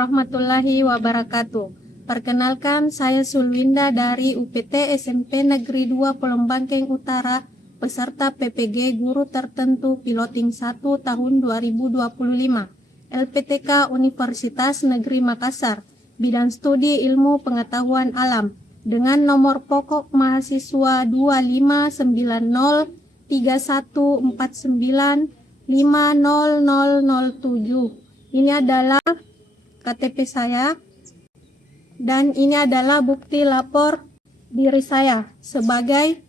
warahmatullahi wabarakatuh. Perkenalkan, saya Sulwinda dari UPT SMP Negeri 2 Pelembangkeng Utara, peserta PPG Guru Tertentu Piloting 1 tahun 2025, LPTK Universitas Negeri Makassar, bidang studi ilmu pengetahuan alam, dengan nomor pokok mahasiswa 259031495007. Ini adalah KTP saya dan ini adalah bukti lapor diri saya sebagai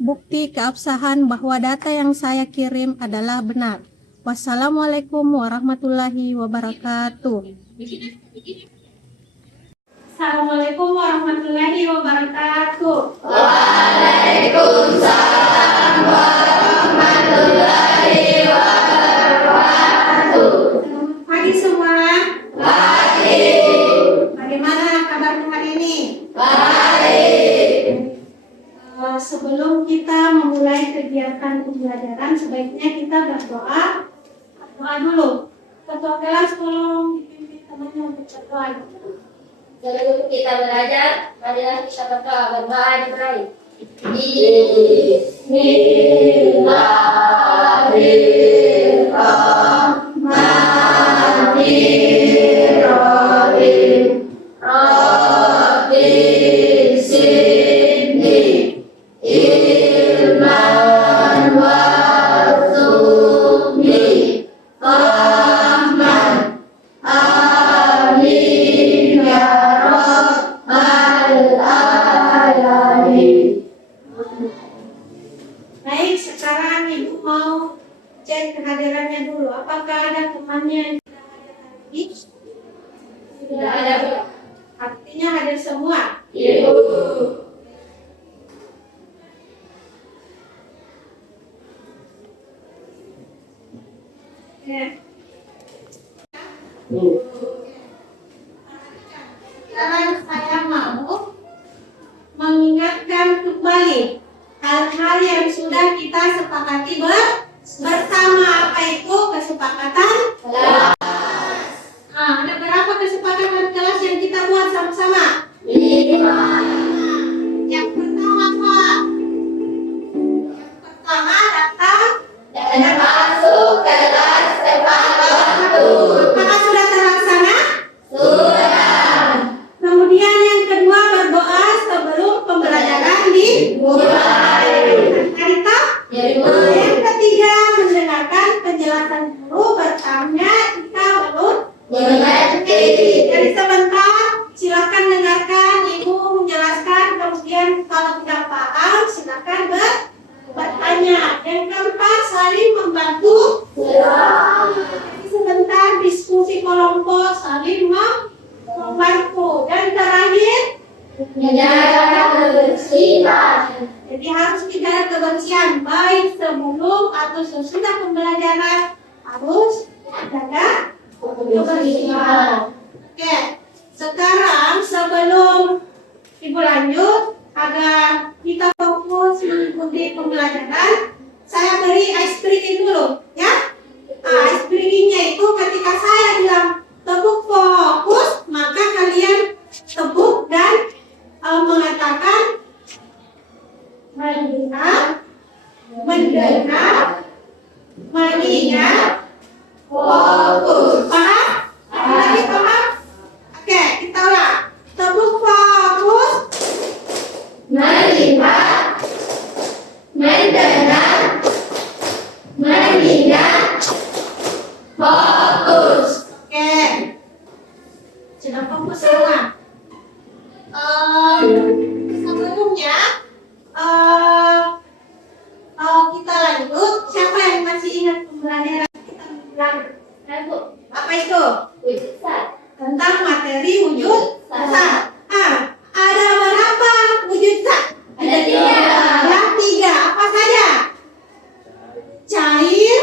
bukti keabsahan bahwa data yang saya kirim adalah benar. Wassalamualaikum warahmatullahi wabarakatuh. Assalamualaikum warahmatullahi wabarakatuh. Waalaikumsalam warahmatullahi wabarakatuh. Selamat pagi semua. Pagi. Bagaimana kabarnya hari ini? Baik. Sebelum kita memulai kegiatan pembelajaran, sebaiknya kita berdoa. Doa dulu. Ketua kelas tolong dipimpin temannya untuk berdoa. Sebelum kita belajar, marilah kita berdoa dimulai. Bismillahirrahmanirrahim. Rabbi zidni ilman warzuqni fahman. Amin ya rabbal alamin. Baik, sekarang Ibu mau cek kehadirannya dulu. Apakah ada temannya yang tidak hadir hari ini? Tidak ada, Bu. Artinya hadir semua. Ibu. Ya. Sekarang saya mau mengingatkan kembali hal-hal yang sudah kita sepakati bersama. Apa itu kesepakatan? Ada berapa kesepakatan kelas yang kita buat sama-sama? 5. Yang pertama apa? Yang pertama datang. Dan masuk kelas tepat waktu. Apakah sudah terlaksana? Sudah Kemudian yang kedua berdoa sebelum pembelajaran dimulai. Harita? Yang ketiga mendengarkan penjelasan guru, bertanya jika belum mengerti. Jadi sebentar, silakan dengarkan ibu menjelaskan. Kemudian kalau tidak paham, silakan bertanya. Yang keempat, saling membantu. Jadi sebentar diskusi kelompok, saling membantu. Dan terakhir, Menjaga kebersihan. jadi harus dijaga kebersihan baik sebelum atau sesudah pembelajaran, harus jaga kebersihan. Oke, sekarang sebelum Ibu lanjut, agar kita fokus mengikuti pembelajaran, saya beri ice breaking dulu, ya. Ice breakingnya itu ketika saya bilang tepuk fokus, maka kalian tepuk dan mengatakan melihat, mendengar, mengingat, Fokus. paham? Lagi paham? Oke, kita ulang. Tepuk fokus, Melihat, mendengar, mengingat, fokus. oke. Sudah fokus semua. Sebelumnya kita lanjut. Siapa yang masih ingat pembelajaran kita minggu lalu? Ibu, Apa itu? wujud saat. Tentang materi wujud zat. Ada berapa wujud zat? Ada 3. Ada 3. Apa saja? Cair,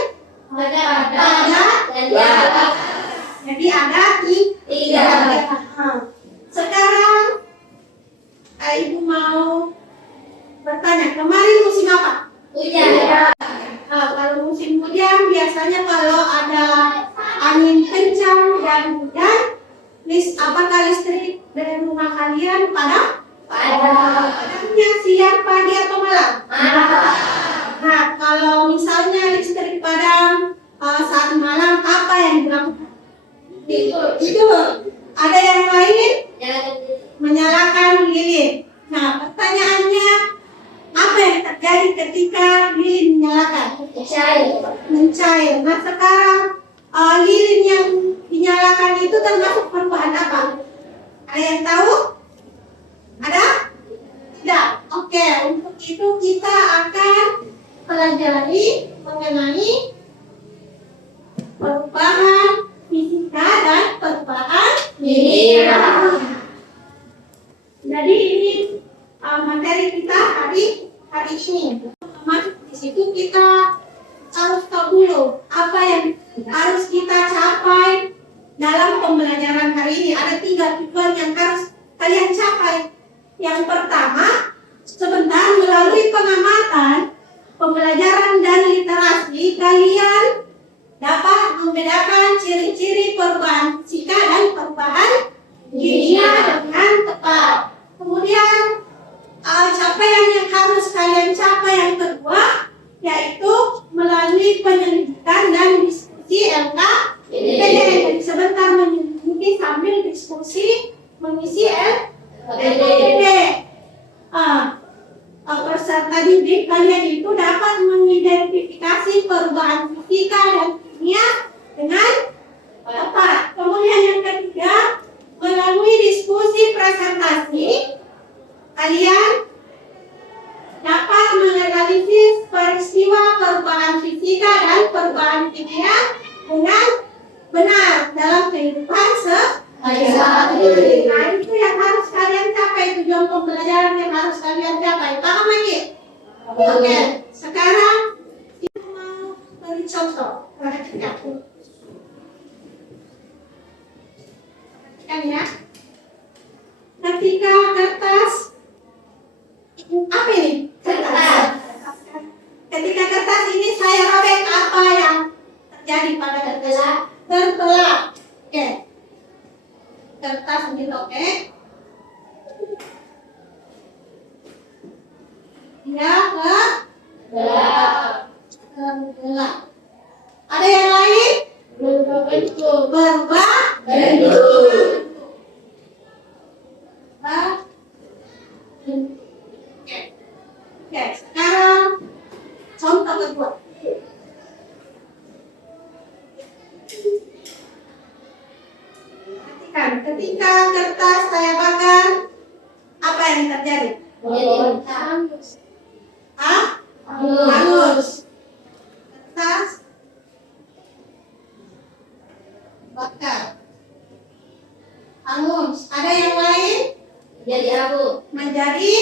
ketika lilin dinyalakan? Mencair. Mencair. Nah sekarang lilin yang dinyalakan itu termasuk perubahan apa? Ada yang tahu? Ada? Tidak. Oke, untuk itu kita akan pelajari mengenai perubahan fisika dan perubahan Kimia. Jadi ini materi kita hari ini. Masuk di situ kita harus tahu dulu apa yang harus kita capai dalam pembelajaran hari ini. Ada 3 tujuan yang harus kalian capai. Yang pertama, sebentar melalui pengamatan, pembelajaran dan literasi, kalian dapat membedakan ciri-ciri perubahan fisika dan perubahan kimia dengan tepat. Kemudian capaian yang harus kalian capai yang kedua yaitu melalui penyelidikan dan diskusi LKPD. Jadi sebentar menyelidiki sambil diskusi mengisi LKPD. Peserta didik kalian itu dapat mengidentifikasi perubahan fisika dan kimia dengan tepat. Kemudian yang ketiga, melalui diskusi presentasi, kalian dapat menganalisis peristiwa perubahan fisika dan perubahan kimia dengan benar dalam kehidupan sehari-hari. Nah, itu yang harus kalian capai, tujuan pembelajaran yang harus kalian capai. Paham lagi? Oke. Sekarang kita mau beri contoh. Perhatikan ya. Ketika kertas, apa ini? Kertas. Ketika kertas ini saya robek, apa yang terjadi pada kertas? Terbelah. Oke. Kertas dirobek. Dia terbelah. Ada yang lain? Berubah bentuk. Oke, sekarang contoh kedua. Perhatikan, ketika kertas saya bakar, apa yang terjadi? Hangus. Hangus. Kertas bakar. Hangus. Ada yang lain? Jadi abu. Menjadi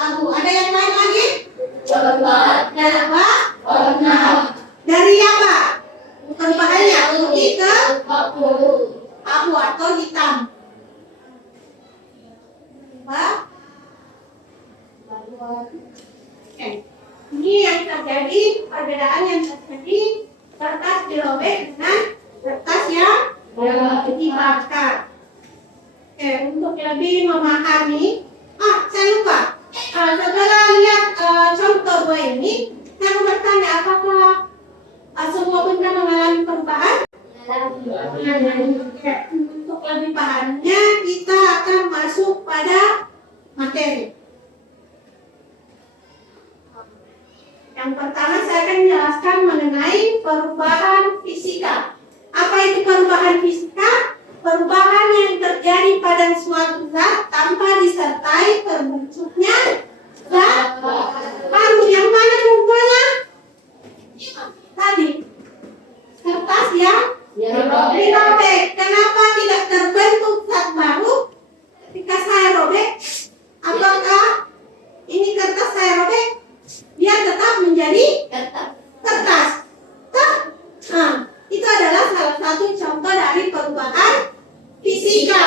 abu. Ada yang lain lagi? Coba. Apa? Warna. Dari apa? Perubahannya putih ke Abu. abu atau hitam. Apa? Oke. Ini yang terjadi, perbedaan yang terjadi kertas dirobek dengan kertas yang dibakar. Oke, untuk lebih memahami, saya lupa. Setelah lihat contoh dua ini, saya mau bertanya apakah semua benda mengalami perubahan? Oke, untuk lebih pahamnya, kita akan masuk pada materi. Yang pertama saya akan menjelaskan mengenai perubahan fisika. Apa itu perubahan fisika? Perubahan yang terjadi pada suatu zat tanpa disertai terbentuknya zat baru. Yang mana contohnya? Tadi kertas yang dirobek. Kenapa tidak terbentuk zat baru ketika saya robek? Apakah ini kertas saya robek? Dia tetap menjadi kertas. Nah, itu adalah salah satu contoh dari perubahan fisika.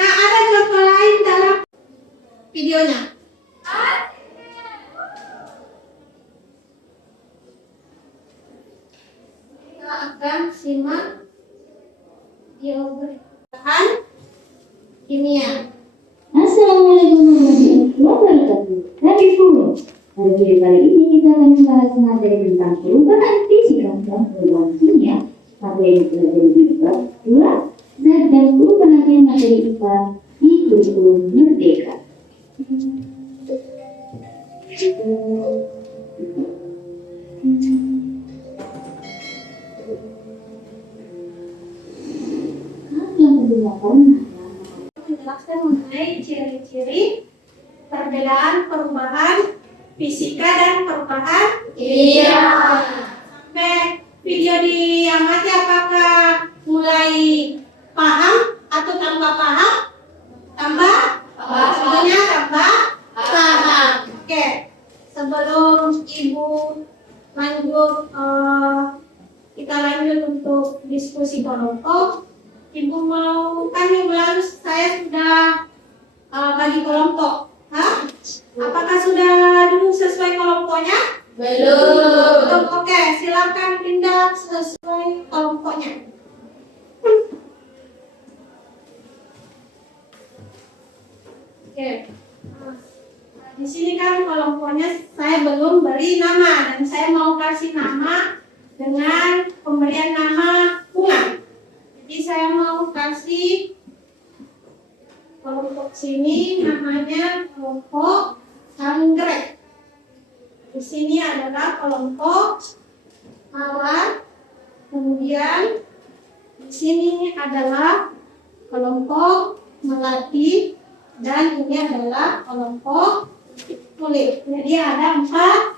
Nah, ada contoh lain dalam videonya. Kita akan simak perubahan kimia. Assalamualaikum warahmatullahi wabarakatuh. Happy Forum. Pada video kali ini kita akan membahas materi tentang perubahan fisika dan perubahan kimia. Materi yang dipelajari di IPA 2 dan perubahan materi IPA di kurikulum Merdeka. Yang kedua pernah Menjelaskan mengenai ciri-ciri perbedaan perubahan fisika dan perubahan Iya. sampai video diamati. Apakah mulai paham atau tambah paham? Tambah? Paham. Sebetulnya tambah Paham. Oke, sebelum Ibu lanjut, kita lanjut untuk diskusi kelompok. Ibu mau kan minggu lalu saya sudah bagi kelompok. Hah? Apakah sudah dulu sesuai kelompoknya? Belum. Oke, silakan pindah sesuai kelompoknya. Oke. Di sini kan kelompoknya saya belum beri nama dan saya mau kasih nama dengan pemberian nama bunga. Jadi saya mau kasih kelompok sini namanya kelompok anggrek. Di sini adalah kelompok mawar. Kemudian di sini adalah kelompok melati dan ini adalah kelompok kulit. Jadi ada 4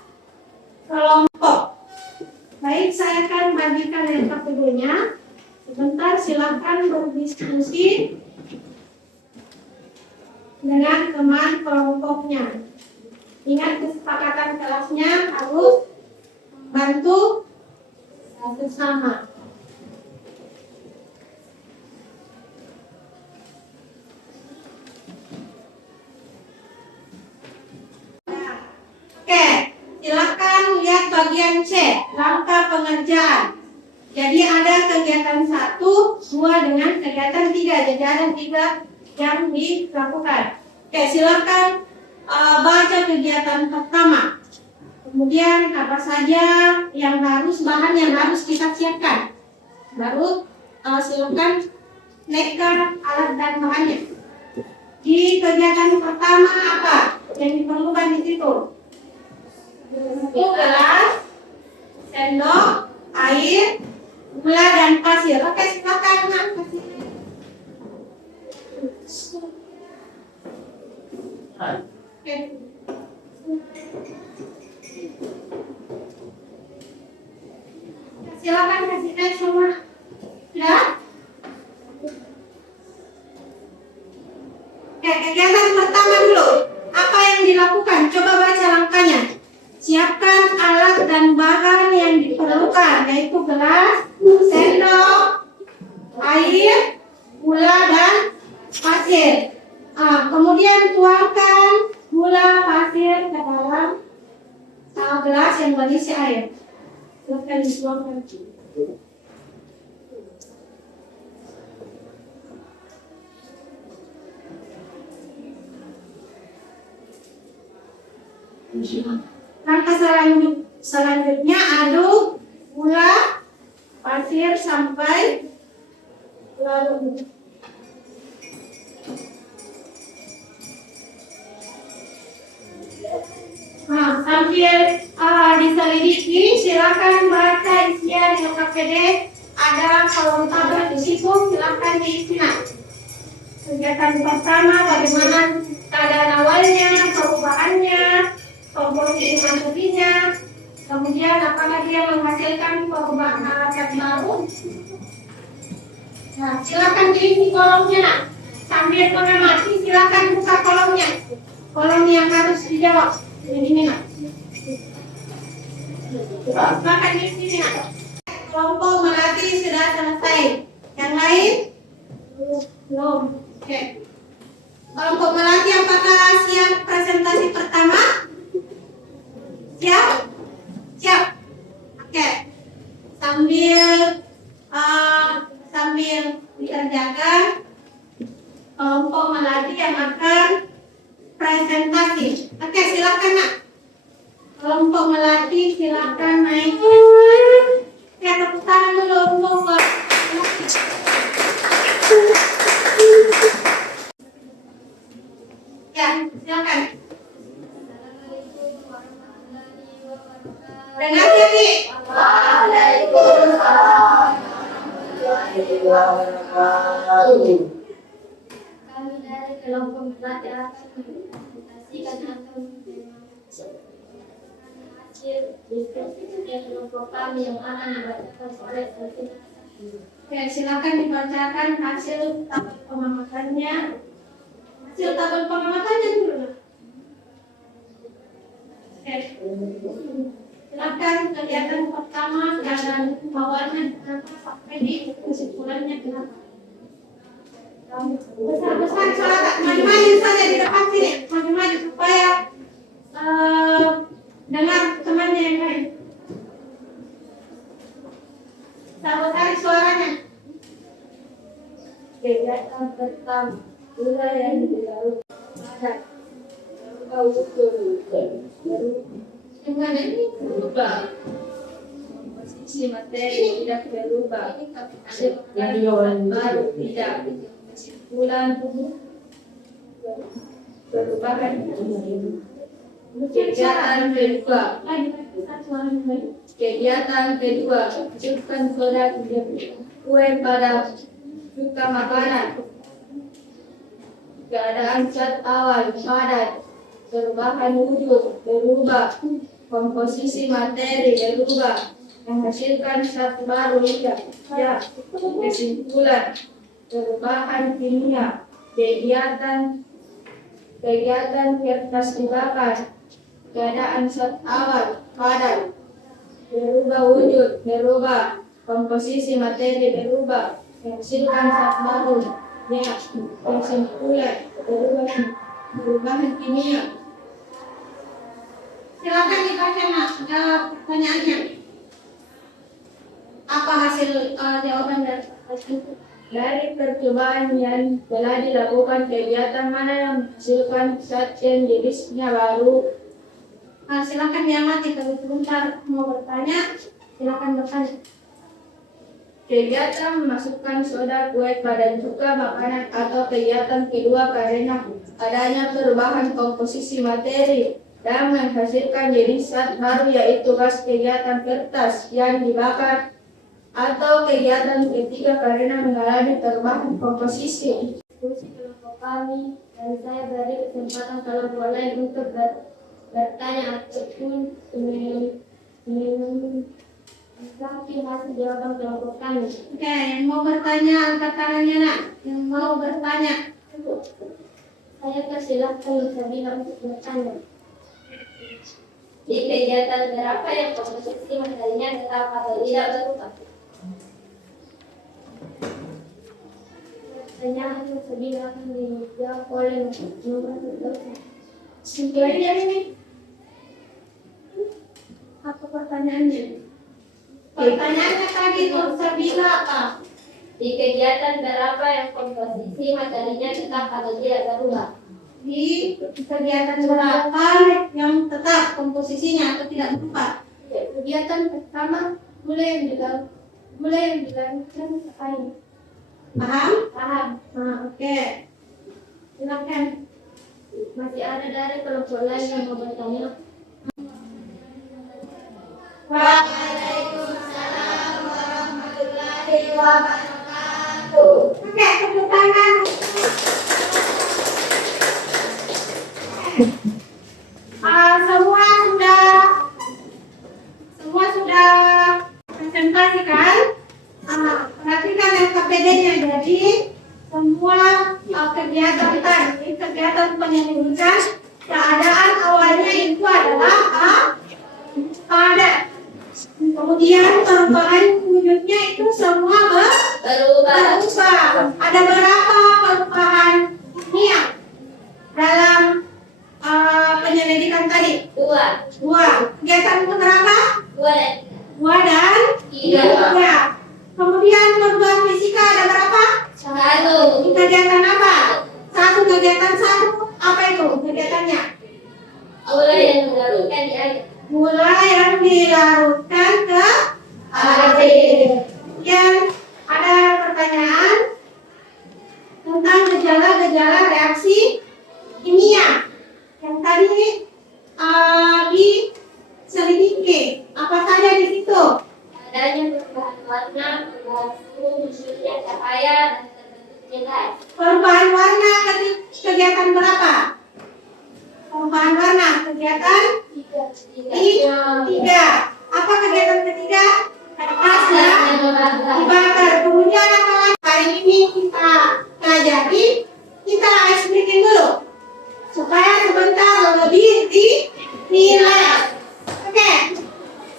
kelompok. Baik, saya akan bagikan yang keduanya. Sebentar, silakan berdiskusi dengan teman kelompoknya. Ingat kesepakatan kelasnya harus membantu bersama. Oke, silakan lihat bagian C, langkah pengerjaan. Jadi ada kegiatan 1, 2 dengan kegiatan 3. Jadi ada 3 yang dilakukan. Oke, silakan baca kegiatan pertama. Kemudian apa saja yang harus, bahan yang harus kita siapkan. Baru silakan naikkan alat dan bahannya. Di kegiatan pertama apa yang diperlukan di situ? Itu gelas, sendok, air, gula dan pasir. Oke, silakan kasih. Oke. Silakan kasih semua. Sudah? Oke, kegiatan pertama dulu. Apa yang dilakukan? Coba baca langkahnya. Siapkan alat dan bahan yang diperlukan, yaitu gelas, sendok, air, gula dan pasir. Kemudian tuangkan gula pasir ke dalam gelas yang berisi air. Silakan dituangkan. Langkah selanjutnya aduk gula pasir sampai larut. Sambil diselidiki, silakan baca isian di KPD. Ada kolom tabel di situ, silakan diisi. Kegiatan pertama, bagaimana keadaan awalnya, perubahannya, komposisi materinya, kemudian apakah dia menghasilkan perubahan alat yang baru. Nah, silakan diisi kolomnya. Sambil mengamati, silakan buka kolomnya. Kolom yang harus dijawab. Ini nak. Silakan diisi nak. Kelompok melati sudah selesai. Yang lain? Belum. Oke. Kelompok melati apakah siap presentasi pertama? Siap? Siap. Oke. Sambil dikerjakan, kelompok melati yang akan presentasi. Oke, silakan nak. Kelompok melati silakan naik. Ya, tepuk tangan dulu untuk melati. Ya, silakan. Dengar ya, Bi? Kami dari kelompok belajar akan mengimplementasikan atau hasil diskusi kelompok kami yang akan dibacakan oleh Oke, silakan dibacakan hasil tabel pengamatannya. Hasil tabel pengamatannya dulu. Oke. Silakan kegiatan pertama dan awalnya kenapa sampai di kesimpulannya kenapa. Besar-besar suara maju-maju saja di depan sini, maju-maju supaya dengar temannya yang lain. Sahabat tarik suaranya. kegiatan pertama pula yang dilakukan pada kau Dengan ini berubah posisi materi tidak berubah kesimpulan baru tidak kesimpulan perubahan kegiatan kedua masukkan soda kue pada suka makanan keadaan zat awal padat perubahan wujud berubah komposisi materi berubah menghasilkan zat baru ya kesimpulan perubahan kimia kegiatan kertas dibakar keadaan zat awal padat berubah wujud berubah komposisi materi berubah menghasilkan zat baru ya kesimpulan perubahan kimia. silakan dibaca Nak, pertanyaannya. Apa hasil jawaban Dari percobaan yang telah dilakukan, kegiatan mana yang menghasilkan zat yang jenisnya baru? silakan diamati kalau sebentar mau bertanya, silakan bertanya. Kegiatan memasukkan soda kue pada cuka makanan atau kegiatan kedua karena adanya perubahan komposisi materi dan menghasilkan jenis zat baru yaitu gas kegiatan kertas yang dibakar atau kegiatan ketiga karena mengalami perubahan komposisi. Diskusi kelompok kami dan saya beri kesempatan kelompok lain untuk bertanya ataupun mengungkapkan hasil jawaban kelompok kami. Oke, yang mau bertanya angkat tangannya Nak. Yang mau bertanya. Saya persilahkan Sabina untuk bertanya. Di kegiatan berapa yang komposisi materinya tetap atau tidak berubah? Pertanyaan Sabina akan dijawab oleh nomor tertentu. Simpulannya ini. Apa pertanyaannya? Pertanyaannya tadi tuh Sabila apa? Di kegiatan berapa yang komposisi materinya tetap atau tidak berubah? Di kegiatan berapa yang tetap komposisinya atau tidak berubah? Kegiatan pertama mulai yang dilakukan sekarang. Paham? Paham? Oke. Silakan. Masih ada dari kelompok lain yang mau bertanya? Waalaikumsalam warahmatullahi wabarakatuh. Oke, tepuk tangan. Semua sudah presentasi kan? Perhatikan LKPD-nya. Jadi semua kegiatan tadi, kegiatan penyelidikan, keadaan awalnya itu adalah padat. Kemudian perubahan wujudnya itu semua berubah. Ada berapa perubahan kimia dalam penyelidikan tadi? Dua. Kegiatan itu berapa? Dua. Dan tiga. Kemudian perubahan fisika ada berapa? Satu. Kegiatan apa? Kegiatan satu. Apa itu kegiatannya? Gula yang dilarutkan di air. Gula yang dilarutkan ke air. Kemudian ada pertanyaan tentang gejala-gejala reaksi kimia yang tadi diselidiki. Apa Perubahan warna kegiatan berapa? Perubahan warna kegiatan tiga. Apa kegiatan ketiga? Kertas ya dibakar. Kemudian apa lagi? Hari ini kita pelajari, kita ice breaking dulu supaya sebentar lebih dinilai. Oke,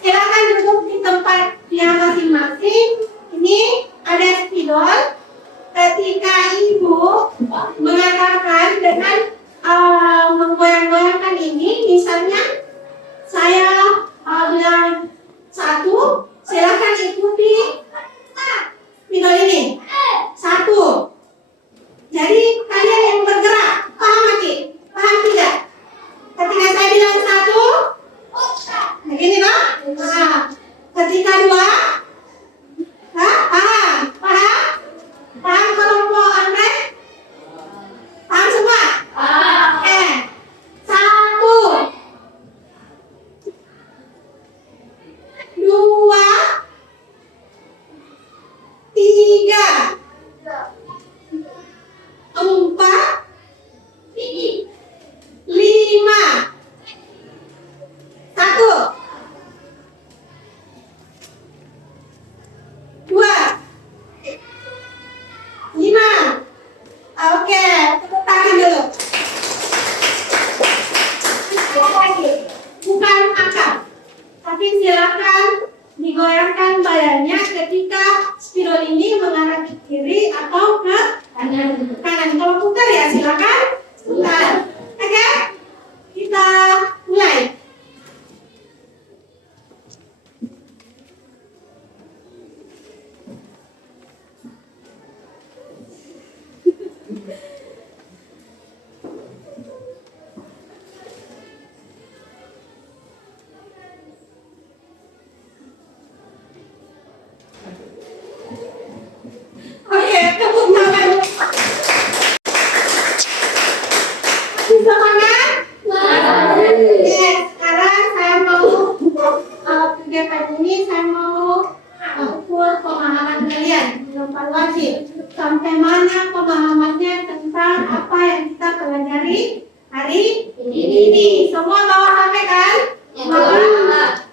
silakan duduk di tempatnya masing-masing. Ini ada spidol. Ketika ibu mengatakan dengan menggoyang-goyangkan ini, misalnya saya bilang 1, silakan ikuti spidol ini 1. Jadi kalian yang bergerak, paham lagi? Paham tidak? Ketika saya bilang 1, begini loh. Ketika 2, paham? Paham? Paham kelompok Andre? Paham semua? Oke. 1, 2, 3, 4, 5. 1, 2, 5. Oke, tepuk tangan dulu. Bukan angka, tapi silakan digoyangkan badannya ketika spidol ini mengarah ke kiri atau ke kanan. Kalau putar ya silakan putar. Oke, kita mulai. Oke, tepuk tangan. Semangat? Oke, sekarang saya mau kegiatan ini saya mau ukur pemahaman kalian, evaluasi sampai mana pemahamannya tentang apa yang kita pelajari hari ini. Semua bawa HP kan?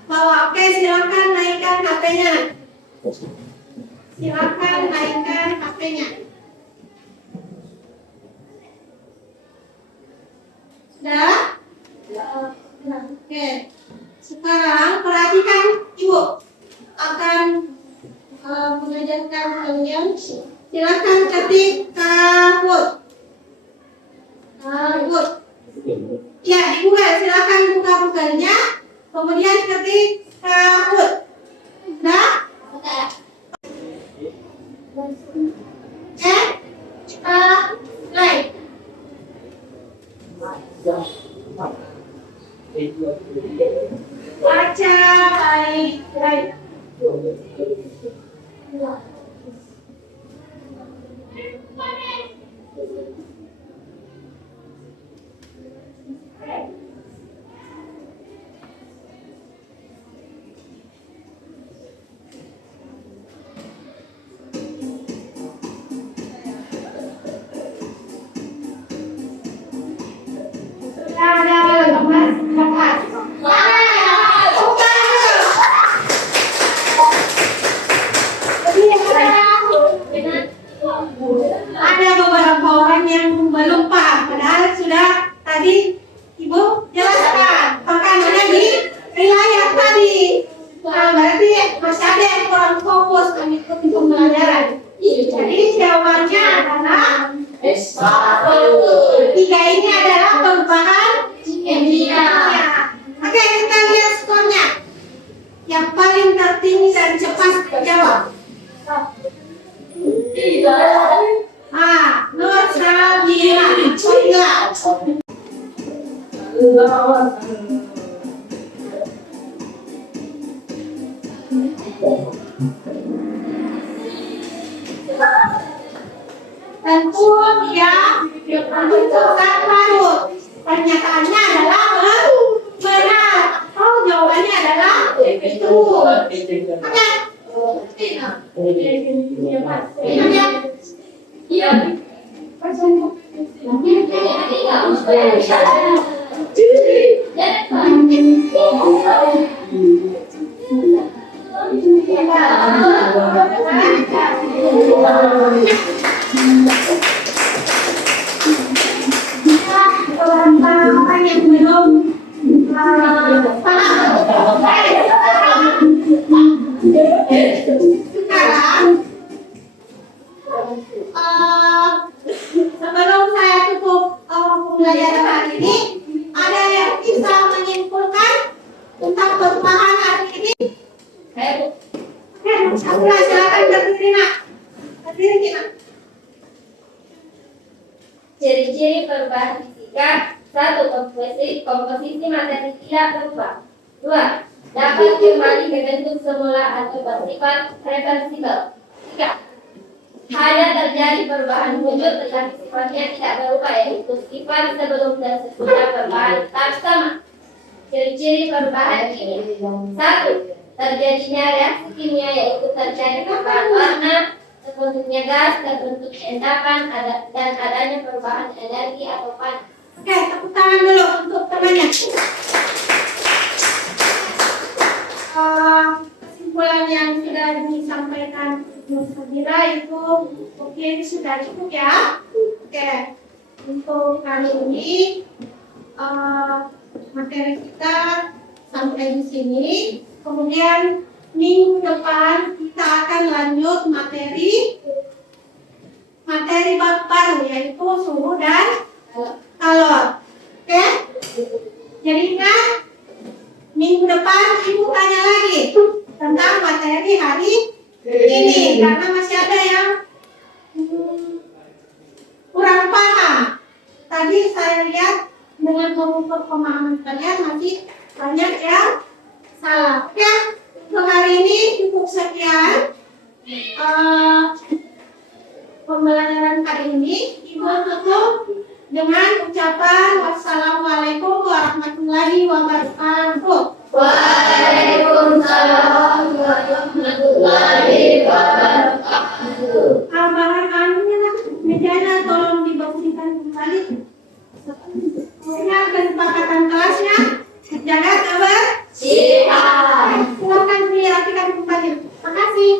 Bawa. Oke, silakan naikkan HP-nya. Silakan naikkan HP-nya. Sudah? Oke. Sekarang perhatikan Ibu akan mengajarkan kalian. Silakan ketik Kahoot. Ya, di Google. Silakan buka Google-nya. Kemudian ketik Kahoot. Sudah? Like. Baca baik-baik. Ada beberapa orang yang belum paham, padahal sudah tadi Ibu jelaskan. Makanya di riwayat tadi, berarti masih ada yang kurang fokus mengikuti pembelajaran. Jadi jawabannya adalah 3 ini adalah perubahan kimia. Oke, kita lihat skornya. Yang paling tertinggi dan cepat jawab. Nur Sabila. Tentu dia membutuhkan parut. Pernyataannya adalah benar. Oh, jawabannya adalah itu. Oke. Orang yang belum sekarang sebelum saya tutup pembelajaran hari ini, ada yang bisa menyimpulkan tentang perubahan hari ini? Oke, silakan berdiri nak. Berdiri nak. Ciri-ciri perubahan fisika. 1. Komposisi materi tidak berubah. 2. Dapat kembali ke bentuk semula atau bersifat reversibel. 3. Hanya terjadi perubahan wujud tetapi sifatnya tidak berubah, yaitu sifat sebelum dan sesudah perubahan tetap sama. Ciri-ciri perubahan ini. 1. Terjadinya reaksi kimia, yaitu terjadi perubahan warna, terbentuknya gas, terbentuknya endapan, dan adanya perubahan energi atau panas. Oke, tepuk tangan dulu untuk temannya. Kesimpulan yang sudah disampaikan Ibu Sabira itu mungkin sudah cukup ya. Oke, untuk kali ini materi kita sampai di sini. Kemudian minggu depan kita akan lanjut materi bab baru, yaitu suhu dan kalor. Oke? Jadi ingat, minggu depan Ibu tanya lagi tentang materi hari ini, karena masih ada yang kurang paham. Tadi saya lihat dengan mengukur pemahaman kalian masih banyak yang salah. Oke? Untuk hari ini cukup sekian pembelajaran kali ini. Ibu tutup dengan ucapan wassalamualaikum warahmatullahi wabarakatuh. Waalaikumsalam warahmatullahi wabarakatuh. Anunya lah, mejanya tolong dibersihkan kembali. Kemudian kesepakatan kelasnya jaga kebersihan. Silakan dirapikan kembali. Terima kasih.